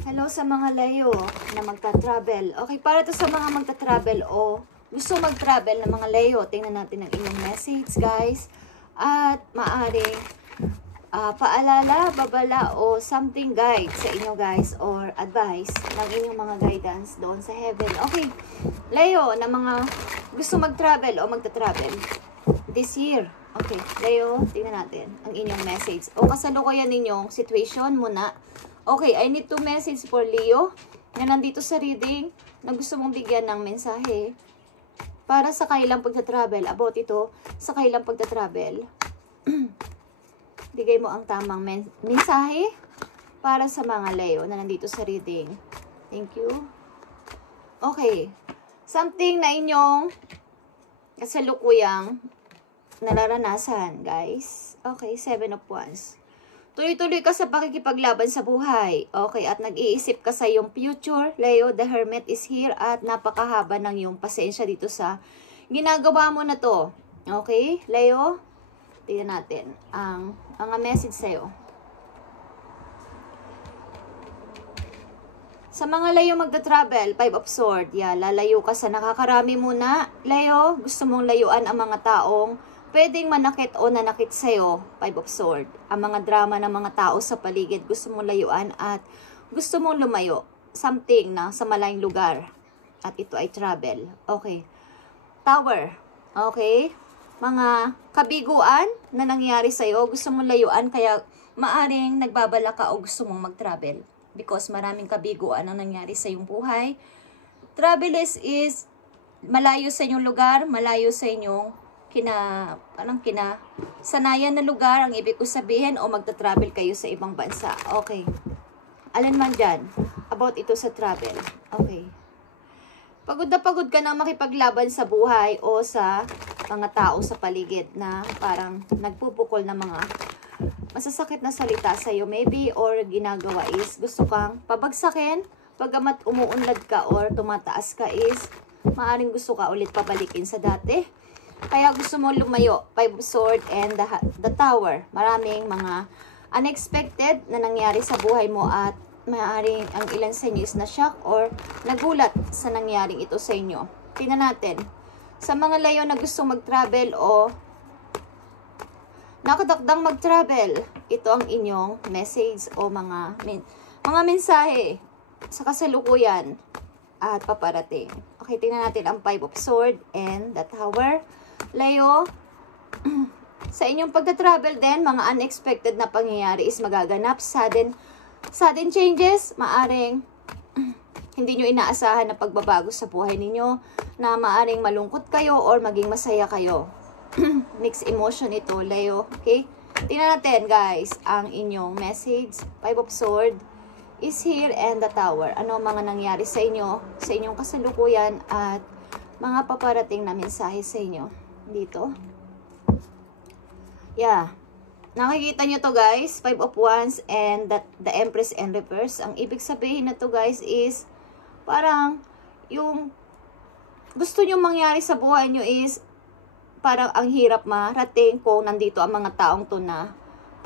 Hello sa mga Leo na magta-travel. Okay, para to sa mga magta-travel o gusto mag-travel na mga Leo. Tingnan natin ang inyong message, guys. At maaring paalala, babala o something guide sa inyo, guys, or advice ng inyong mga guidance doon sa heaven. Okay, Leo na mga gusto mag-travel o magta-travel this year. Okay, Leo, tingnan natin ang inyong message. O kasalukuyan ninyong situation muna. Okay, I need to message for Leo na nandito sa reading na gusto mong bigyan ng mensahe para sa kailang pagta-travel. About ito, sa kailang pagta-travel. Bigay mo ang tamang mensahe para sa mga Leo na nandito sa reading. Thank you. Okay, something na inyong kasalukuyang nararanasan, guys. Okay, 7 of Wands. Tuloy-tuloy ka sa pakikipaglaban sa buhay. Okay, at nag-iisip ka sa iyong future. Leo, the Hermit is here at napakahaba ng iyong pasensya dito sa ginagawa mo na to. Okay, Leo? Tignan natin ang mga message sa'yo. Sa mga Leo magta-travel, 5 of Swords. Yeah, lalayo ka sa nakakarami muna. Leo, gusto mong layuan ang mga taong pwedeng manakit o nanakit sa'yo, 5 of Swords. Ang mga drama ng mga tao sa paligid, gusto mong layuan at gusto mong lumayo. Something na sa malayong lugar. At ito ay travel. Okay. Tower. Okay. Mga kabiguan na nangyari sa'yo, gusto mong layuan, kaya maaring nagbabala ka o gusto mong mag-travel. Because maraming kabiguan ang nangyari sa iyong buhay. Travel is malayo sa inyong lugar, malayo sa inyong sanayan na lugar, ang ibig ko sabihin, o magta-travel kayo sa ibang bansa. Okay. Alin man dyan, about ito sa travel. Okay. Pagod na pagod ka nang makipaglaban sa buhay o sa mga tao sa paligid na parang nagpupukol ng mga masasakit na salita sa iyo, maybe, or ginagawa is gusto kang pabagsakin, pagamat umuunlad ka or tumataas ka is maaring gusto ka ulit pabalikin sa dati. Kaya gusto mo lumayo. 5 of Swords and the Tower. Maraming mga unexpected na nangyari sa buhay mo at maaaring ang ilan sa inyo is na-shock or nagulat sa nangyaring ito sa inyo. Tingnan natin. Sa mga Leo na gustong mag-travel o nakatakdang mag-travel, ito ang inyong message o mga mensahe sa kasalukuyan at paparating. Okay, tingnan natin ang 5 of Swords and the Tower. Leo, sa inyong pagta-travel din, mga unexpected na pangyayari is magaganap. Sudden changes, maaring hindi nyo inaasahan na pagbabago sa buhay ninyo, na maaring malungkot kayo or maging masaya kayo. Mixed emotion ito, Leo. Okay? Tingnan natin, guys, ang inyong message. 5 of Swords is here and the Tower. Ano mga nangyari sa inyo, sa inyong kasalukuyan at mga paparating na mensahe sa inyo dito. Yeah. Nakikita nyo to, guys. 5 of Wands and the Empress in reverse. Ang ibig sabihin na to, guys, is parang yung gusto nyo mangyari sa buhay nyo is parang ang hirap marating kung nandito ang mga taong to na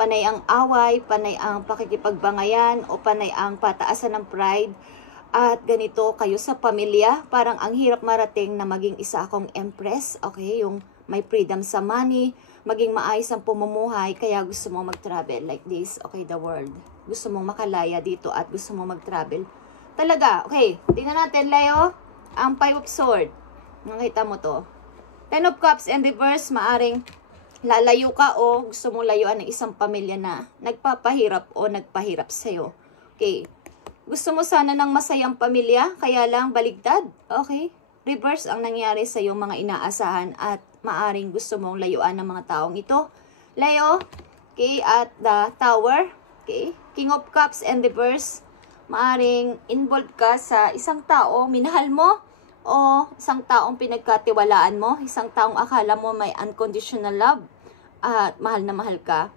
panay ang away, panay ang pakikipagbangayan, o panay ang pataasan ng pride. At ganito kayo sa pamilya, parang ang hirap marating na maging isa akong empress, okay, yung may freedom sa money, maging maayos ang pumumuhay, kaya gusto mo mag-travel like this, okay, the world. Gusto mong makalaya dito at gusto mong mag-travel. Talaga, okay, tingnan natin, Leo, ang 5 of Swords. Nakita mo to. 10 of Cups and reverse, maaring lalayo ka o gusto mong layuan ng isang pamilya na nagpapahirap o nagpahirap sa'yo. Okay. Gusto mo sana ng masayang pamilya, kaya lang baligtad. Okay. Reverse ang nangyari sa iyong mga inaasahan at maaring gusto mong layuan ng mga taong ito. Leo, okay, at the Tower, okay. King of Cups and reverse, maaring involved ka sa isang tao minahal mo o isang taong pinagkatiwalaan mo, isang taong akala mo may unconditional love at mahal na mahal ka.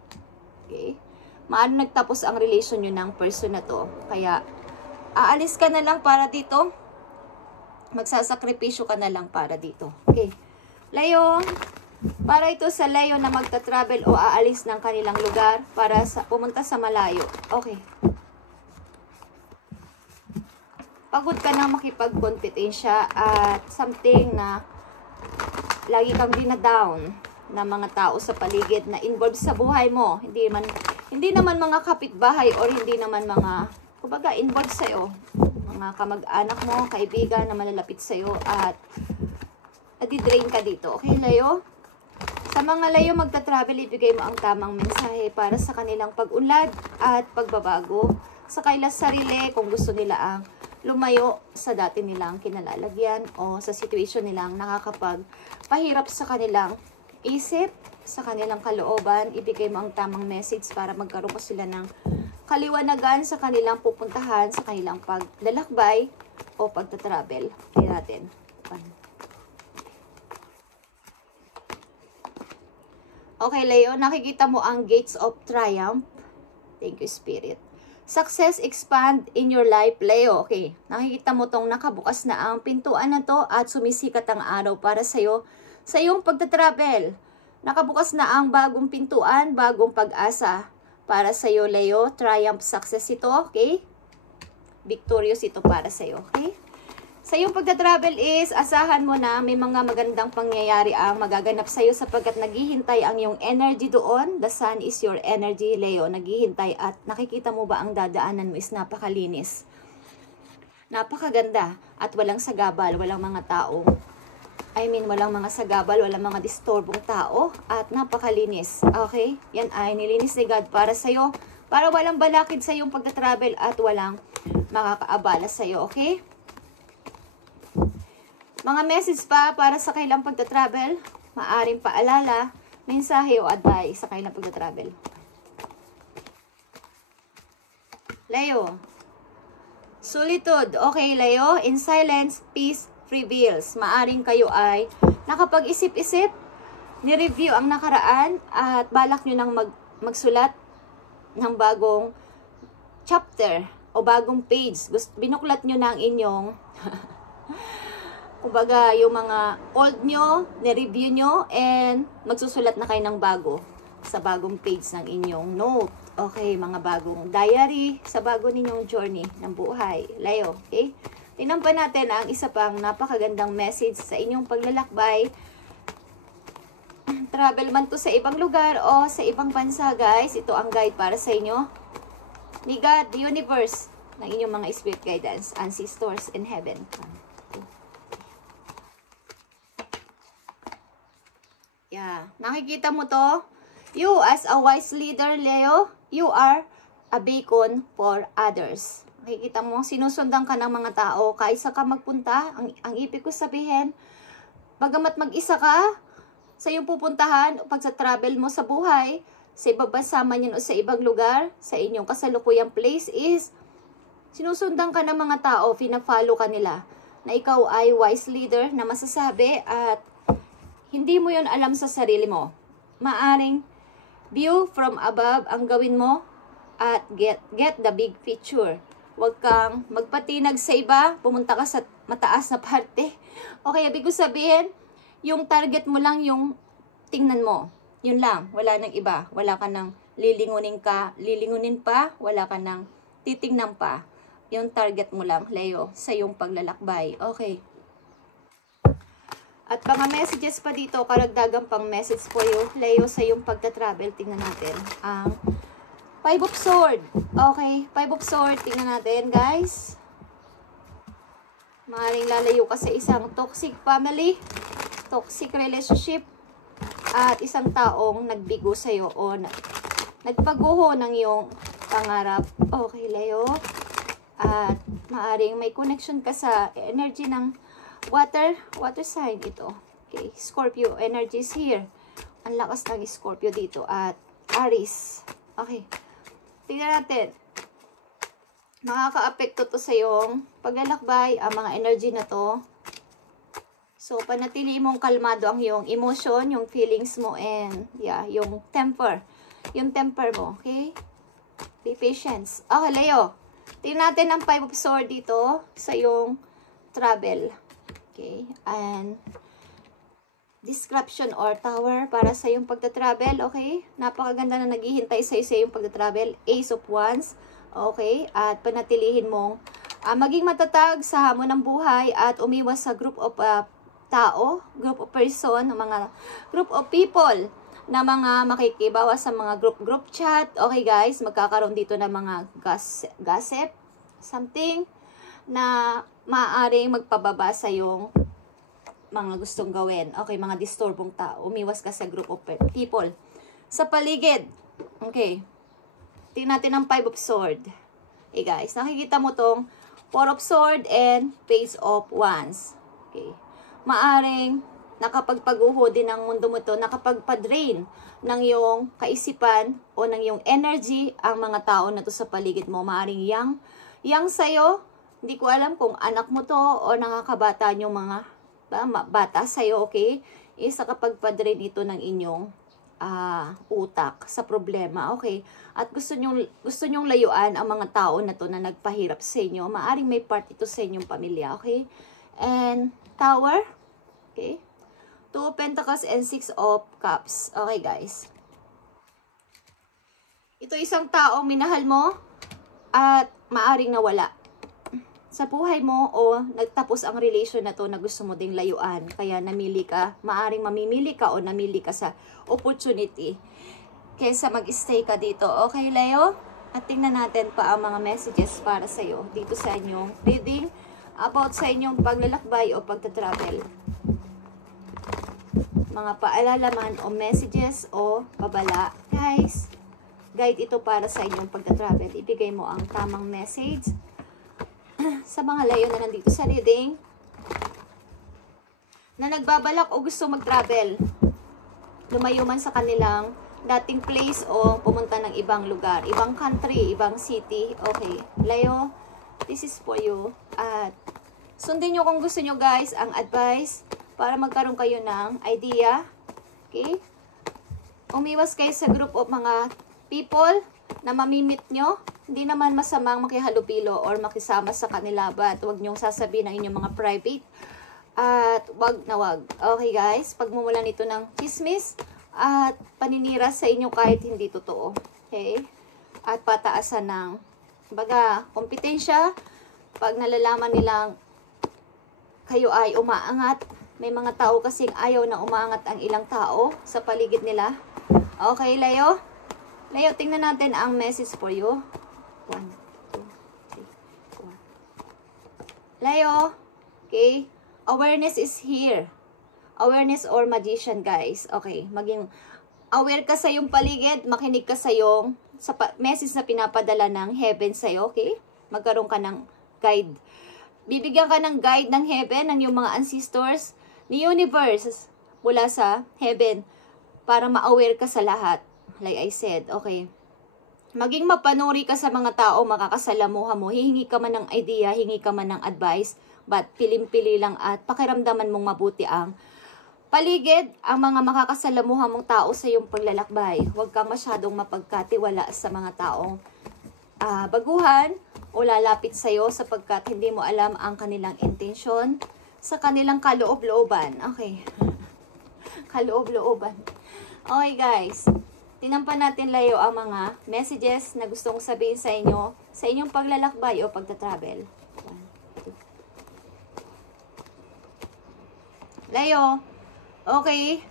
Okay. Maaring nagtapos ang relation nyo ng person na to. Kaya, aalis ka na lang para dito. Magsasakripisyo ka na lang para dito. Okay. Leo, para ito sa Leo na magta-travel o aalis ng kanilang lugar para pumunta sa malayo. Okay. pagod ka na makipagkompetensya at something na lagi kang dinadown na mga tao sa paligid na involved sa buhay mo. Hindi naman mga kapitbahay or hindi naman mga, kumbaga, involved sa'yo. Mga kamag-anak mo, kaibigan na malalapit sa'yo at nadidrain ka dito. Okay, Leo? Sa mga Leo magta-travel, ibigay mo ang tamang mensahe para sa kanilang pag-unlad at pagbabago sa kailang sarili kung gusto nila ang lumayo sa dati nilang kinalalagyan o sa situation nilang nakakapagpahirap sa kanilang isip, sa kanilang kalooban. Ibigay mo ang tamang message para magkaroon ko sila ng kaliwanagan sa kanilang pupuntahan, sa kanilang paglalakbay o pagta-travel. Tingnan natin. Okay, Leo, nakikita mo ang gates of triumph. Thank you, Spirit. Success expand in your life, Leo. Okay, nakikita mo tong nakabukas na ang pintuan na to at sumisikat ang araw para sa'yo sa iyong pagta-travel. Nakabukas na ang bagong pintuan, bagong pag-asa para sa'yo, Leo. Triumph success ito, okay? Victorious ito para sa'yo, okay? Sa iyong pagta-travel is, asahan mo na may mga magandang pangyayari ang magaganap sa iyo sapagkat naghihintay ang iyong energy doon. The sun is your energy, Leo. Naghihintay at nakikita mo ba ang dadaanan mo is napakalinis. Napakaganda at walang sagabal, walang mga taong, walang mga sagabal, walang mga disturbong tao at napakalinis. Okay? Yan ay nilinis ni God para sa iyo. Para walang balakid sa iyong pagta-travel at walang makakaabala sa iyo. Okay? Mga message pa para sa kailang pagta-travel, maaring paalala, mensahe o advice sa kailang pagta-travel. Leo. Solitude. Okay, Leo. In silence, peace prevails. Maaring kayo ay nakapag-isip-isip, ni-review ang nakaraan at balak nyo nang magsulat ng bagong chapter o bagong page. Binuklat nyo na ang inyong kumbaga, yung mga old nyo, ni-review nyo, and magsusulat na kayo ng bago sa bagong page ng inyong note. Okay, mga bagong diary sa bago ninyong journey ng buhay. Leo, okay? Tingnan pa natin ang isa pang napakagandang message sa inyong paglalakbay. Travel man to sa ibang lugar o sa ibang bansa, guys. Ito ang guide para sa inyo ni God, the universe, ng inyong mga spirit guidance, ancestors in heaven. Yeah. Nakikita mo to? You as a wise leader, Leo, you are a beacon for others. Nakikita mo, sinusundan ka ng mga tao. Kaysa ka magpunta, ang ibig ko sabihin, bagamat mag-isa ka, sa iyong pupuntahan, pag sa travel mo sa buhay, sa ibang bansa man yun o sa ibang lugar, sa inyong kasalukuyang place is, sinusundan ka ng mga tao, pina-follow ka nila, na ikaw ay wise leader na masasabi at hindi mo yon alam sa sarili mo. Maaring view from above ang gawin mo at get the big picture. Huwag kang magpatinag sa iba, pumunta ka sa mataas na parte. Okay, ibig ko sabihin, yung target mo lang yung tingnan mo. Yun lang, wala nang iba. Wala ka nang lilingunin pa, wala ka nang titingnan pa. Yung target mo lang, Leo, sa yung paglalakbay. Okay. At mga messages pa dito, karagdagang pang message po yung Leo sa yung pagta-travel. Tingnan natin ang Five of Swords. Okay, Five of Swords. Tingnan natin, guys. Maaaring lalayo ka sa isang toxic family, toxic relationship, at isang taong nagbigo sa'yo o nagpaguho ng iyong pangarap. Okay, Leo. At maaaring may connection ka sa energy ng water sign ito. Okay, Scorpio energies here. Ang lakas ng Scorpio dito at Aries. Okay. Tingnan natin. Makaka-apekto to sa iyong paglalakbay ang mga energy na to. So, panatili mong kalmado ang iyong emotion, yung feelings mo, and yung temper. Yung temper mo, okay? Be patient. Okay, Leo. Tingnan natin ang Five of Swords dito sa iyong travel. Okay, and description or tower para sa iyong pagta-travel, okay? Napakaganda na naghihintay sa iyong pagta-travel. Ace of Wands, okay? At panatilihin mong Maging matatag sa hamon ng buhay at umiwas sa group of tao, group of person, mga group of people na mga makikibawas sa mga group chat. Okay guys, magkakaroon dito ng mga gossip, something na maaaring magpababa sa yung mga gustong gawin. Okay, mga disturbong tao. Umiwas ka sa group of people. Sa paligid. Okay. Tingnan natin ang 5 of Sword. Okay guys, nakikita mo tong 4 of Sword and Page of Wands. Okay. Maaring nakapagpaguho din ng mundo mo to, nakapagpa-drain ng iyong kaisipan o ng iyong energy ang mga tao na to sa paligid mo. Maaring yang sa'yo, hindi ko alam kung anak mo to o nakakabata yung mga bata sa'yo, okay? Isa kapag padre dito ng inyong utak sa problema, okay? At gusto nyong layuan ang mga tao na to na nagpahirap sa inyo. Maaring may part ito sa inyong pamilya, okay? And Tower, okay? 2 of Pentacles and 6 of Cups. Okay, guys. Ito isang taong minahal mo at maaring nawala sa buhay mo o nagtapos ang relation na to na gusto mo ding layuan. Kaya namili ka, maaring mamimili ka o namili ka sa opportunity kaysa mag-stay ka dito. Okay, Leo? At tingnan natin pa ang mga messages para sa'yo dito sa inyong reading about sa inyong paglalakbay o pagtatravel. Mga paalalaman o messages o babala. Guys, guide ito para sa inyong pagtatravel. Ibigay mo ang tamang message sa mga Leo na nandito sa reading na nagbabalak o gusto mag-travel, lumayo man sa kanilang dating place o pumunta ng ibang lugar, ibang country, ibang city. Okay, Leo, this is for you. At sundin nyo kung gusto nyo guys ang advice para magkaroon kayo ng idea. Okay, umiwas kayo sa group of mga people na mamimit nyo. Hindi naman masamang makihalubilo or makisama sa kanila, but huwag nyong sasabihin ang inyong mga private. At wag na wag. Okay guys, pagmumulan nito ng chismis at paninira sa inyo kahit hindi totoo. Okay? At pataasan ng kompetensya. Pag nalalaman nilang kayo ay umaangat, may mga tao kasing ayaw na umaangat ang ilang tao sa paligid nila. Okay, Leo? Leo, tingnan natin ang message for you. 1, 2, 3, 4. Leo, okay? Awareness is here. Awareness or magician, guys. Okay, maging aware ka sa iyong paligid, makinig ka sa iyong message na pinapadala ng heaven sa iyo, okay? Magkaroon ka ng guide. Bibigyan ka ng guide ng heaven, ng iyong mga ancestors, ni universe, mula sa heaven, para ma-aware ka sa lahat. Like I said, okay? Maging mapanuri ka sa mga tao, makakasalamuha mo, hihingi ka man ng idea, hingi ka man ng advice, but pilim-pili lang at pakiramdaman mong mabuti ang paligid, ang mga makakasalamuha mong tao sa iyong paglalakbay. Huwag kang masyadong mapagkatiwala sa mga taong baguhan o lalapit sa iyo sapagkat hindi mo alam ang kanilang intensyon sa kanilang kaloob-looban. Okay. Kaloob-looban. Okay guys. Tinampan natin Leo ang mga messages na gustong sabihin sa inyo sa inyong paglalakbay o pagtatravel. 1, 2. Leo, okay.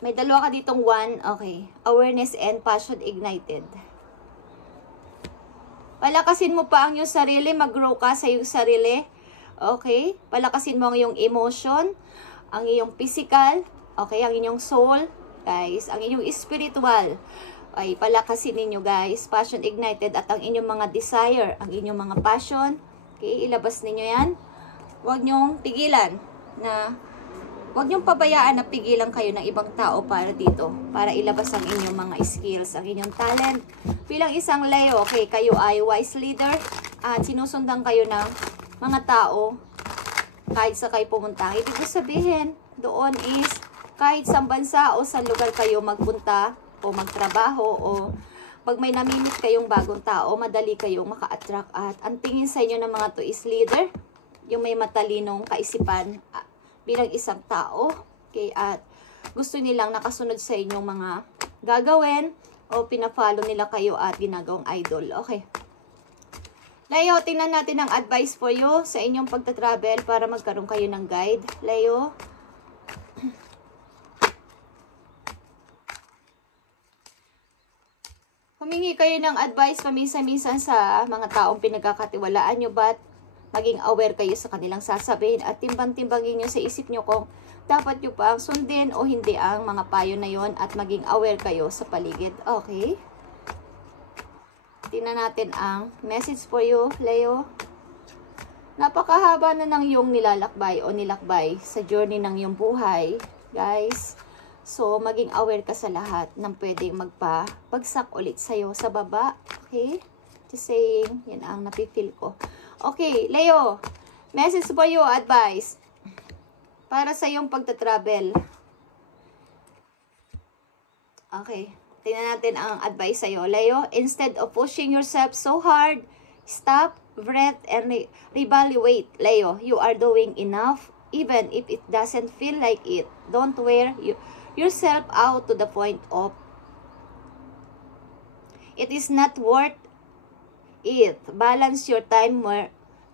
May dalawa ka ditong 1. Okay. Awareness and passion ignited. Palakasin mo pa ang iyong sarili. Mag-grow ka sa iyong sarili. Okay. Palakasin mo ang iyong emotion, ang iyong physical, okay, ang inyong soul. Guys, ang inyong spiritual ay palakasin ninyo guys, passion ignited at ang inyong mga desire, ang inyong mga passion, okay, ilabas ninyo yan. Huwag nyong pigilan na, huwag nyong pabayaan na pigilan kayo ng ibang tao para dito, para ilabas ang inyong mga skills, ang inyong talent. Bilang isang Leo, okay, kayo ay wise leader at sinusundan kayo ng mga tao kahit sa kayo pumunta. Ibig sabihin, doon is kahit sa bansa o sa lugar kayo magpunta o magtrabaho o pag may namimit kayong bagong tao, madali kayong maka-attract at ang tingin sa inyo ng mga to is leader, yung may matalinong kaisipan bilang isang tao, okay, at gusto nilang nakasunod sa inyong mga gagawin o pina-follow nila kayo at ginagawang idol, okay. Leo, tingnan natin ang advice for you sa inyong pagta-travel para magkaroon kayo ng guide. Leo. Humingi kayo ng advice paminsan-minsan sa mga taong pinagkakatiwalaan nyo, but maging aware kayo sa kanilang sasabihin at timbang-timbangin nyo sa isip nyo kung dapat nyo pang sundin o hindi ang mga payo na yon at maging aware kayo sa paligid. Okay? Tingnan natin ang message for you, Leo. Napakahaba na ng iyong nilalakbay o nilakbay sa journey ng iyong buhay, guys. So, maging aware ka sa lahat ng pwedeng magpabagsak ulit sa'yo sa baba. Okay? Just saying, yan ang napifeel ko. Okay, Leo. Message for you, advice. Para sa iyong pagta-travel. Okay. Tingnan natin ang advice sa'yo, Leo. Instead of pushing yourself so hard, stop, breathe, and reevaluate. Leo, you are doing enough, even if it doesn't feel like it. Don't wear yourself out to the point of it is not worth it. Balance your time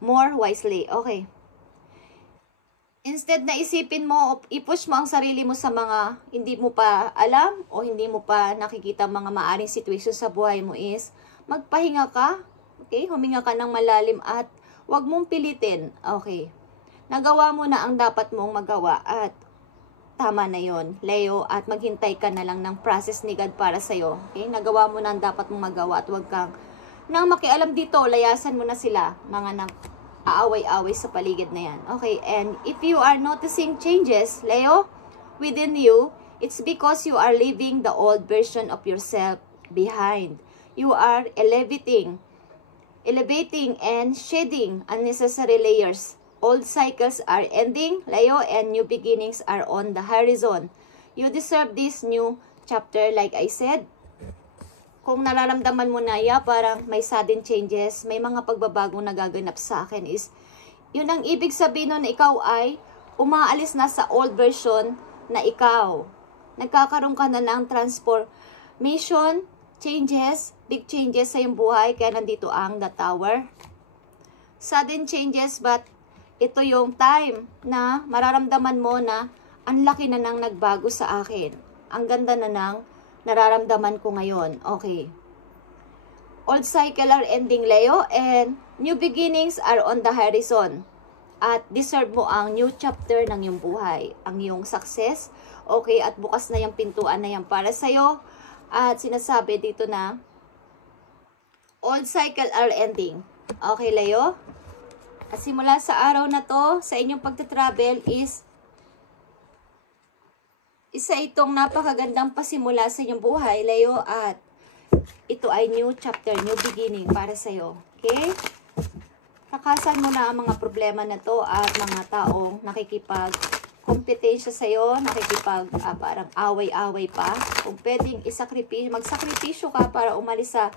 more wisely. Okay. Instead na isipin mo o i-push mo ang sarili mo sa mga hindi mo pa alam o hindi mo pa nakikita mga maaring situation sa buhay mo, is magpahinga ka, okay? Huminga ka ng malalim at huwag mong pilitin, okay? Nagawa mo na ang dapat mong magawa at tama na yon, Leo, at maghintay ka na lang ng process ni God para sa'yo, okay? Nagawa mo na ang dapat mong magawa at huwag kang nang makialam dito, layasan mo na sila, mga aaway-away sa paligid na yan. Okay, and if you are noticing changes, Leo, within you, it's because you are leaving the old version of yourself behind. You are elevating and shedding unnecessary layers. Old cycles are ending, Leo, and new beginnings are on the horizon. You deserve this new chapter, like I said. Kung nararamdaman mo na parang may sudden changes, may mga pagbabagong nagaganap sa akin, is yun ang ibig sabihin nun na ikaw ay umaalis na sa old version na ikaw. Nagkakaroon ka na ng transformation, changes, big changes sa iyong buhay, kaya nandito ang The Tower. Sudden changes, but ito yung time na mararamdaman mo na ang laki na nang nagbago sa akin. Ang ganda na nang nararamdaman ko ngayon. Okay. Old cycle are ending, Leo, and new beginnings are on the horizon. At deserve mo ang new chapter ng iyong buhay, ang iyong success. Okay, at bukas na yung pintuan na yan para sa'yo. At sinasabi dito na old cycle are ending. Okay, Leo? At simula sa araw na to, sa inyong pagta-travel is isa itong napakagandang pasimula sa inyong buhay, Leo, at ito ay new chapter, new beginning para sa iyo. Okay? Takasan mo na ang mga problema na to at mga taong nakikipag-kompetensya sa iyo, parang away-away pa. Kung pwedeng magsakripisyo ka para umalis sa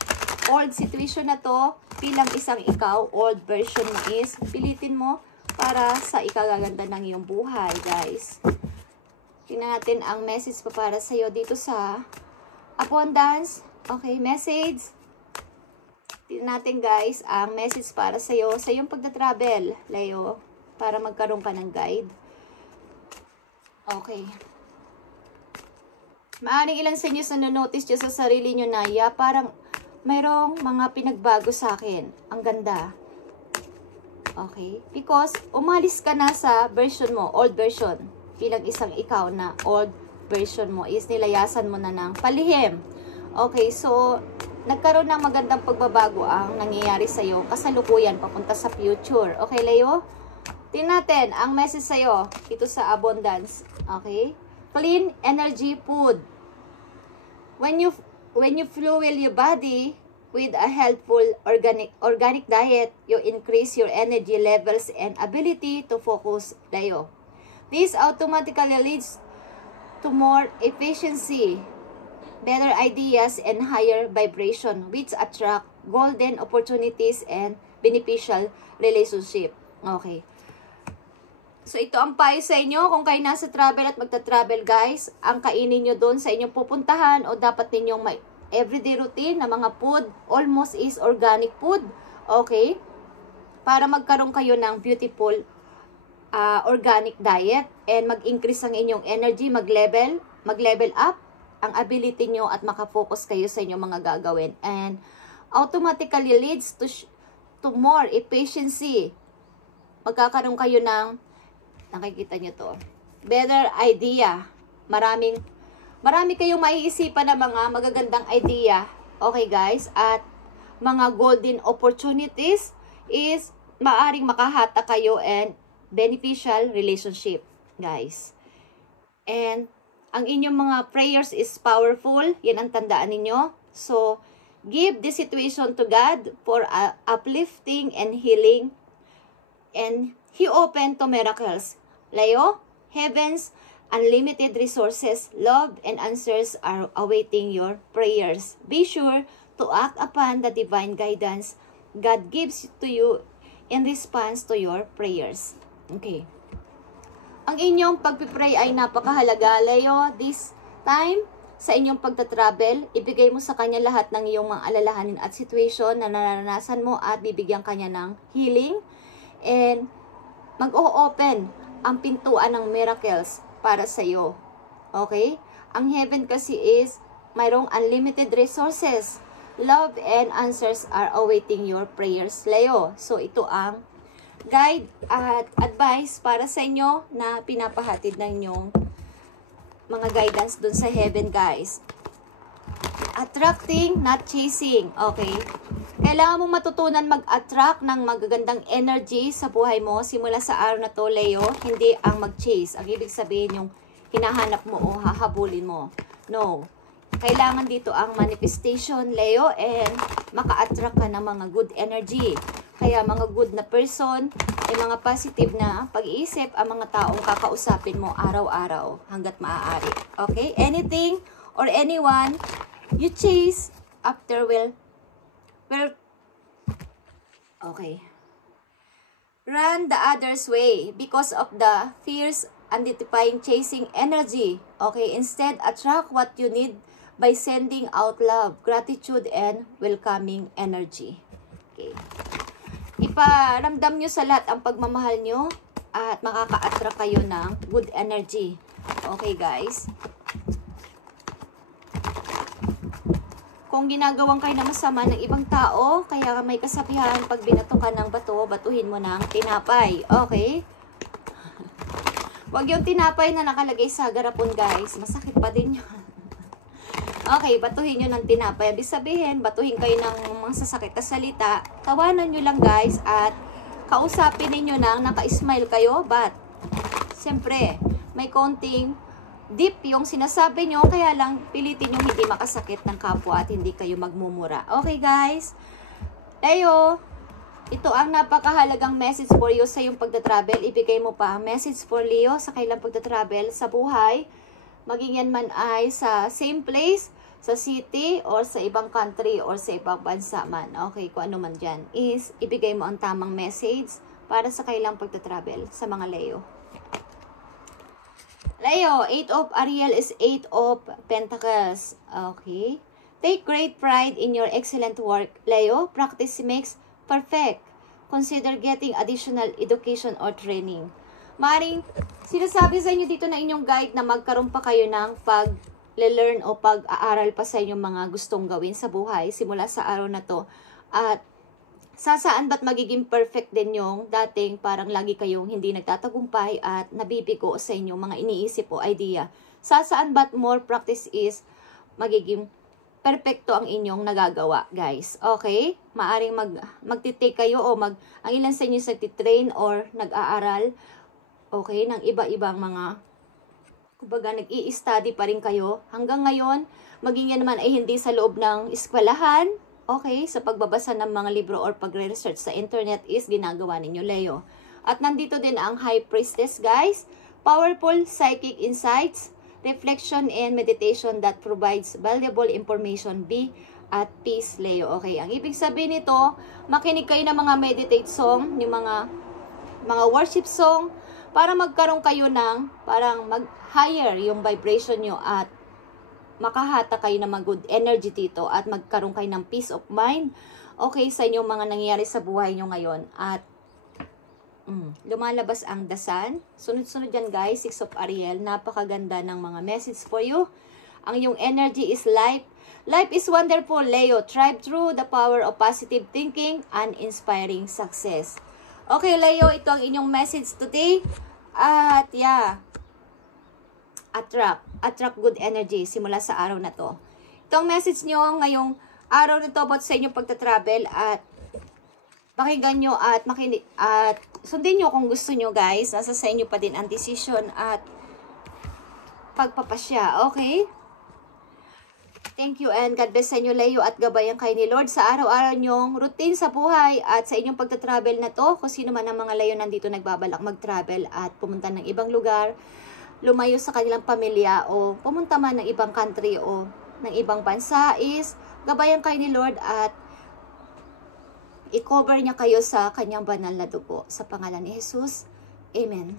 old situation na to, bilang isang ikaw, old version mo is, pilitin mo para sa ikagaganda ng iyong buhay, guys. Tingnan natin ang message pa para sa iyo dito sa abundance. Okay, message. Tingnan natin, guys, ang message para sa iyo sa iyong pagta-travel, Leo, para magkaroon ka ng guide. Okay. Maaring ilan sa inyo nanonotice nyo sa sarili nyo na, parang mayroong mga pinagbago sa akin. Ang ganda. Okay? Because umalis ka na sa version mo, old version. Bilang isang ikaw na old version mo is nilayasan mo na ng palihim. Okay, so nagkaroon ng magandang pagbabago ang nangyayari sa iyo kasalukuyan papunta sa future. Okay, Leo? Tingnan natin ang message sa iyo dito sa abundance. Okay? Clean energy food. When you fuel your body with a healthful organic diet, you increase your energy levels and ability to focus, Leo. This automatically leads to more efficiency, better ideas, and higher vibration, which attract golden opportunities and beneficial relationship. Okay. So, ito ang payo sa inyo. Kung kayo nasa travel at magta-travel, guys, ang kainin nyo doon sa inyong pupuntahan o dapat ninyong may everyday routine na mga food, almost is organic food. Okay? para magkaroon kayo ng beautiful organic diet and mag-increase ang inyong energy, mag-level up ang ability nyo at makafocus kayo sa inyong mga gagawin. And automatically leads to more efficiency. Magkakaroon kayo ng, nakikita nyo to, better idea. Marami kayong maiisipan na mga magagandang idea. Okay guys, at mga golden opportunities is maaring makahata kayo and beneficial relationship, guys. And ang inyong mga prayers is powerful. Yan ang tandaan ninyo. So, give the situation to God for uplifting and healing. And He opened to miracles. Leo, heaven's unlimited resources, love, and answers are awaiting your prayers. Be sure to act upon the divine guidance God gives to you in response to your prayers. Okay. Ang inyong pagpipray ay napakahalaga, Leo. This time, sa inyong pagtatravel, ibigay mo sa kanya lahat ng iyong mga alalahanin at situation na naranasan mo at bibigyan kanya ng healing. And mag-o-open ang pintuan ng miracles para sa iyo. Okay? Ang heaven kasi is mayroong unlimited resources. Love and answers are awaiting your prayers, Leo. So, ito ang guide at advice para sa inyo na pinapahatid ng inyong mga guidance dun sa heaven, guys. Attracting, not chasing. Okay? Kailangan mong matutunan mag-attract ng magagandang energy sa buhay mo simula sa araw na to, Leo. Hindi ang mag-chase. Ang ibig sabihin yung hinahanap mo o hahabulin mo. No. Kailangan dito ang manifestation, Leo, and maka-attract ka ng mga good energy. Kaya mga good na person, ay mga positive na pag-iisip ang mga taong kakausapin mo araw-araw hanggat maaari. Okay? Anything or anyone you chase after will okay. Run the other's way because of the fierce identifying chasing energy. Okay? Instead, attract what you need by sending out love, gratitude, and welcoming energy. Okay. Iparamdam nyo sa lahat ang pagmamahal nyo at makaka-attract kayo ng good energy. Okay, guys? Kung ginagawan kayo na masama ng ibang tao, kaya may kasabihan, pag binato ka ng bato, batuhin mo ng tinapay. Okay? Huwag yung tinapay na nakalagay sa garapon, guys. Masakit pa din yun. Okay, batuhin nyo ng tinapay. Ibig sabihin, batuhin kayo ng mga sasakit na salita. Tawanan nyo lang, guys, at kausapin ninyo nang naka-smile kayo. But, siyempre, may konting deep yung sinasabi nyo, kaya lang pilitin nyo hindi makasakit ng kapwa at hindi kayo magmumura. Okay, guys? Leo, ito ang napakahalagang message for you sa iyong pagtatravel. Ibigay mo pa message for Leo sa kailang pagtatravel sa buhay. Maging yan man ay sa same place, sa city, or sa ibang country, or sa ibang bansa man. Okay, kung ano man dyan. Is, ibigay mo ang tamang message para sa kailang pagtatravel sa mga Leo. Leo, 8 of Ariel is 8 of Pentacles. Okay. Take great pride in your excellent work, Leo. Practice makes perfect. Consider getting additional education or training. Maring, sinasabi sa inyo dito na inyong guide na magkaroon pa kayo ng pag-learn o pag-aaral pa sa inyong mga gustong gawin sa buhay simula sa araw na to. At saan ba't magiging perfect din yung dating parang lagi kayong hindi nagtatagumpay at nabibigo sa inyong mga iniisip o idea. Saan ba't more practice is magiging perfecto ang inyong nagagawa, guys. Okay? Maaring magtitake kayo o ang ilan sa inyo sa nagtitrain or nag-aaral, okay, ng iba-ibang mga, kumbaga, nag-i-study pa rin kayo. Hanggang ngayon, maging yan naman ay hindi sa loob ng eskwelahan, okay, sa pagbabasa ng mga libro or pagre-research sa internet is ginagawa ninyo, Leo. At nandito din ang High Priestess, guys. Powerful psychic insights, reflection, and meditation that provides valuable information. Be at peace, Leo. Okay, ang ibig sabihin nito, makinig kayo ng mga meditate song, yung mga worship song, para magkaroon kayo ng parang mag-higher yung vibration nyo at makahata kayo ng mga good energy dito at magkaroon kayo ng peace of mind. okay sa inyong mga nangyayari sa buhay nyo ngayon. At lumalabas ang The Sun. Sunod-sunod yan guys, 6 of Ariel. Napakaganda ng mga message for you. Ang iyong energy is life. Life is wonderful, Leo. Thrive through the power of positive thinking and inspiring success. Okay, Leo, ito ang inyong message today. At yeah, attract good energy simula sa araw na to. Itong message nyo ngayong araw na to about sa inyong pagta-travel, at pakinggan nyo at makinig at sundin nyo kung gusto nyo guys. Nasa sa inyo pa din ang decision at pagpapasya. Okay? Thank you and God bless sa inyo, Leo, at gabayan kayo ni Lord sa araw-araw nyong routine sa buhay at sa inyong pagta-travel na to. Kung sino man ang mga Leo nandito nagbabalak mag-travel at pumunta ng ibang lugar, lumayo sa kanilang pamilya o pumunta man ng ibang country o ng ibang bansa, is gabayan kayo ni Lord at i-cover niya kayo sa kanyang banal na dugo. Sa pangalan ni Jesus, Amen.